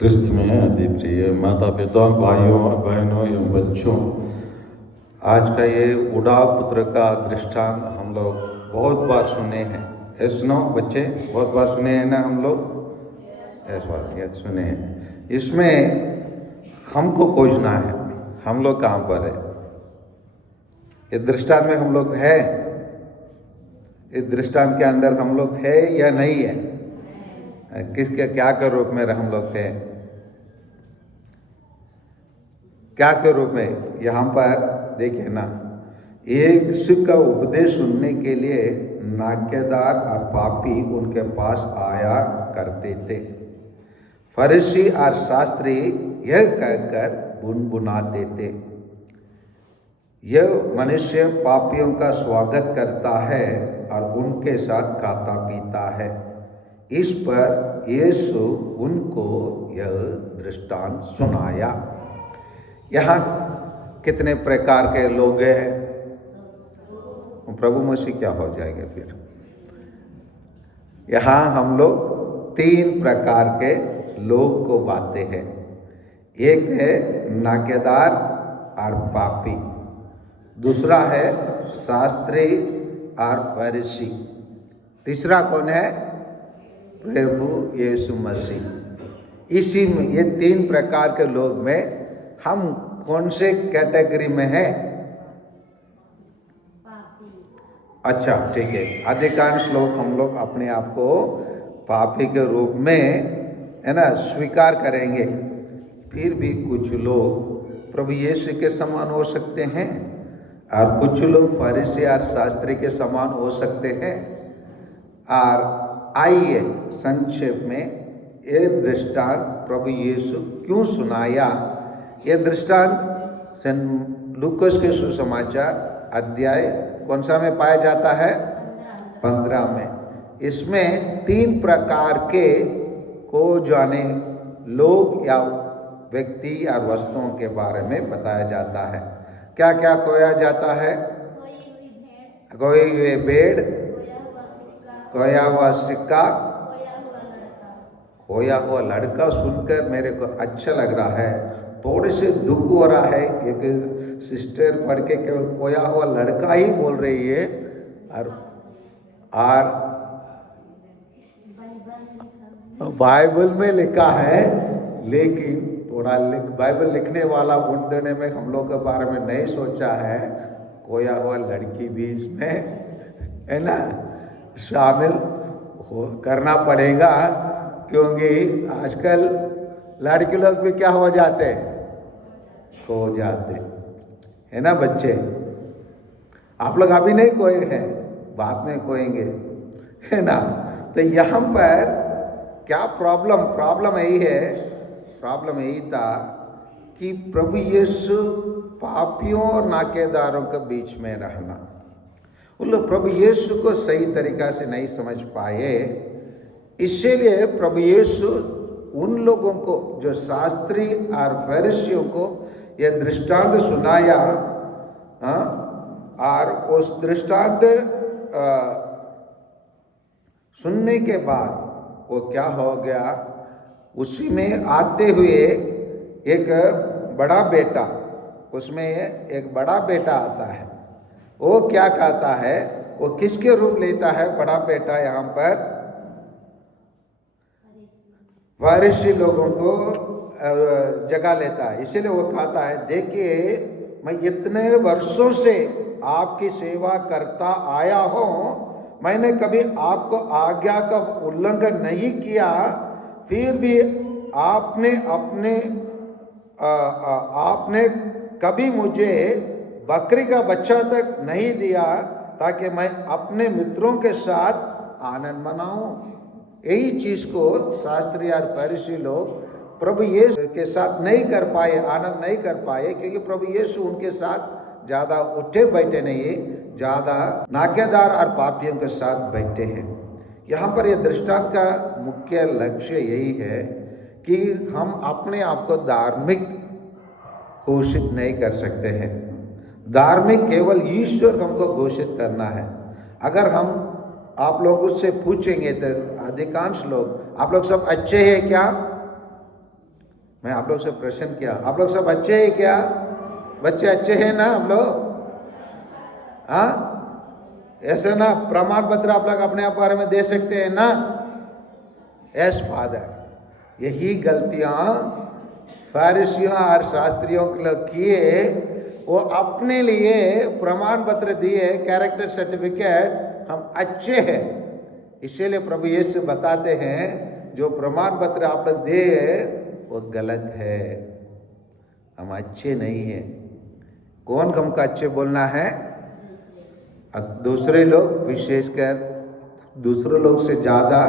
क्रिस्त में अति प्रिय माता पिता भाइयों और बहनों एवं बच्चों, आज का ये उड़ाव पुत्र का दृष्टांत हम लोग बहुत बार सुने हैं। ये सुनो बच्चे, बहुत बार सुने हैं ना हम लोग, इस बात ये सुने हैं। इसमें हमको खोजना है, हम लोग कहाँ पर है। ये दृष्टांत में हम लोग है, इस दृष्टांत के अंदर हम लोग है या नहीं है, किसके क्या के रूप में हम लोग थे, क्या के रूप में। यहाँ पर देखिए ना, एक सिख का उपदेश सुनने के लिए नाक्यदार और पापी उनके पास आया करते थे। फरीसी और शास्त्री यह कहकर बुनबुनाते थे, यह मनुष्य पापियों का स्वागत करता है और उनके साथ खाता पीता है। इस पर यीशु उनको यह दृष्टांत सुनाया। यहाँ कितने प्रकार के लोग हैं, प्रभु मसीह क्या हो जाएंगे फिर। यहाँ हम लोग तीन प्रकार के लोग को बातें हैं। एक है नाकेदार और पापी, दूसरा है शास्त्री और फरीसी, तीसरा कौन है, प्रभु यीशु मसीह। इसी में ये तीन प्रकार के लोग में हम कौन से कैटेगरी में हैं? अच्छा ठीक है, अधिकांश लोग हम लोग अपने आप को पापी के रूप में है ना स्वीकार करेंगे। फिर भी कुछ लोग प्रभु यीशु के समान हो सकते हैं और कुछ लोग फरीसी और शास्त्री के समान हो सकते हैं। और आइए संक्षेप में ये दृष्टांत प्रभु यीशु क्यों सुनाया। ये दृष्टांत सेंट लूकास के सुसमाचार अध्याय कौन सा में पाया जाता है, 15 में। इसमें तीन प्रकार के को जाने लोग या व्यक्ति या वस्तुओं के बारे में बताया जाता है। क्या क्या खोया जाता है? खोई हुई भेड़, खोया हुआ सिक्का, खोया हुआ लड़का। सुनकर मेरे को अच्छा लग रहा है, थोड़े से दुख हो रहा है। एक सिस्टर पढ़ के केवल खोया हुआ लड़का ही बोल रही है और बाइबल में लिखा है, लेकिन थोड़ा बाइबल लिखने वाला उन दिनों में हम लोग के बारे में नहीं सोचा है। खोया हुआ लड़की भी इसमें है ना शामिल करना पड़ेगा, क्योंकि आजकल लड़के लोग भी क्या हो जाते हैं, खो जाते है ना बच्चे। आप लोग अभी नहीं खोए हैं, बाद में खोएंगे है ना। तो यहाँ पर क्या प्रॉब्लम यही है, प्रॉब्लम यही था कि प्रभु यीशु पापियों और नाकेदारों के बीच में रहना। उन लोग प्रभु यीशु को सही तरीका से नहीं समझ पाए, इसीलिए प्रभु यीशु उन लोगों को जो शास्त्री और फरीसियों को यह दृष्टांत सुनाया। और उस दृष्टांत सुनने के बाद वो क्या हो गया, उसी में आते हुए एक बड़ा बेटा, उसमें एक बड़ा बेटा आता है। वो क्या कहता है, वो किसके रूप लेता है बड़ा बेटा? यहाँ पर फरीसी लोगों को जगह लेता है। इसीलिए वो कहता है, देखिए मैं इतने वर्षों से आपकी सेवा करता आया हूँ, मैंने कभी आपको आज्ञा का उल्लंघन नहीं किया, फिर भी आपने कभी मुझे बकरी का बच्चा तक नहीं दिया ताकि मैं अपने मित्रों के साथ आनंद मनाऊं। यही चीज को शास्त्री और फरीसी लोग प्रभु यीशु के साथ नहीं कर पाए, आनंद नहीं कर पाए, क्योंकि प्रभु यीशु उनके साथ ज़्यादा उठे बैठे नहीं, ज़्यादा नाकेदार और पापियों के साथ बैठे हैं। यहाँ पर यह दृष्टांत का मुख्य लक्ष्य यही है कि हम अपने आप को धार्मिक घोषित नहीं कर सकते हैं। धार्मिक केवल ईश्वर हमको घोषित करना है। अगर हम आप लोग उससे पूछेंगे तो अधिकांश लोग, आप लोग सब अच्छे हैं क्या? मैं आप लोग से प्रश्न किया, आप लोग सब अच्छे हैं क्या? बच्चे अच्छे हैं ना आप लोग? हाँ, ऐसे ना प्रमाण पत्र आप लोग अपने आप बारे में दे सकते हैं ना? Yes father. यही गलतियां फारिसियों और शास्त्रियों के लोग किए, वो अपने लिए प्रमाण पत्र दिए, कैरेक्टर सर्टिफिकेट, हम अच्छे हैं। इसीलिए प्रभु यीशु बताते हैं जो प्रमाण पत्र आप लोग दे वो गलत है, हम अच्छे नहीं हैं। कौन हमको अच्छे बोलना है? दूसरे लोग, विशेषकर दूसरे लोग से ज़्यादा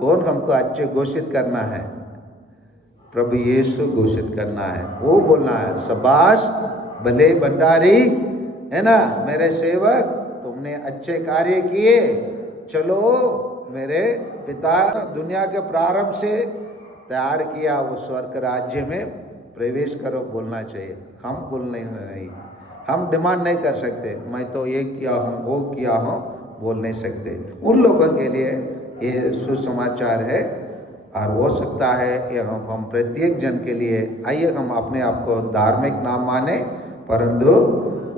कौन हमको अच्छे घोषित करना है? प्रभु यीशु घोषित करना है, वो बोलना है शाबाश भले भंडारी, है ना, मेरे सेवक, तुमने अच्छे कार्य किए, चलो मेरे पिता दुनिया के प्रारंभ से तैयार किया वो स्वर्ग राज्य में प्रवेश करो, बोलना चाहिए। हम बोलने नहीं, हम डिमांड नहीं कर सकते, मैं तो ये किया हूँ वो किया हूँ, बोल नहीं सकते। उन लोगों के लिए ये सुसमाचार है, और हो सकता है ये हम प्रत्येक जन के लिए, आइए हम अपने आप को धार्मिक ना माने, परंतु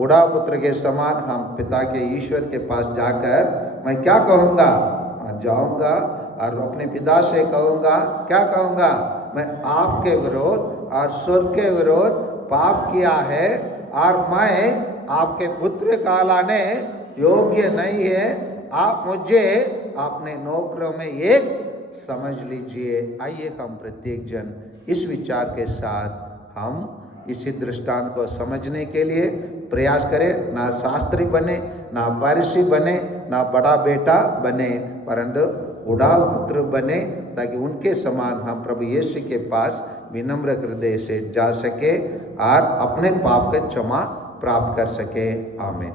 उड़ा पुत्र के समान हम पिता के ईश्वर के पास जाकर मैं क्या कहूँगा, जाऊँगा और अपने पिता से कहूँगा, क्या कहूँगा, मैं आपके विरोध और स्वर्ग के विरोध पाप किया है और मैं आपके पुत्र कहलाने योग्य नहीं है, आप मुझे अपने नौकरों में एक समझ लीजिए। आइए हम प्रत्येक जन इस विचार के साथ हम इसी दृष्टांत को समझने के लिए प्रयास करें, ना शास्त्री बने, ना फरीसी बने, ना बड़ा बेटा बने, परंतु उड़ाव पुत्र बने, ताकि उनके समान हम प्रभु यीशु के पास विनम्र हृदय से जा सके और अपने पाप का क्षमा प्राप्त कर सके। आमीन।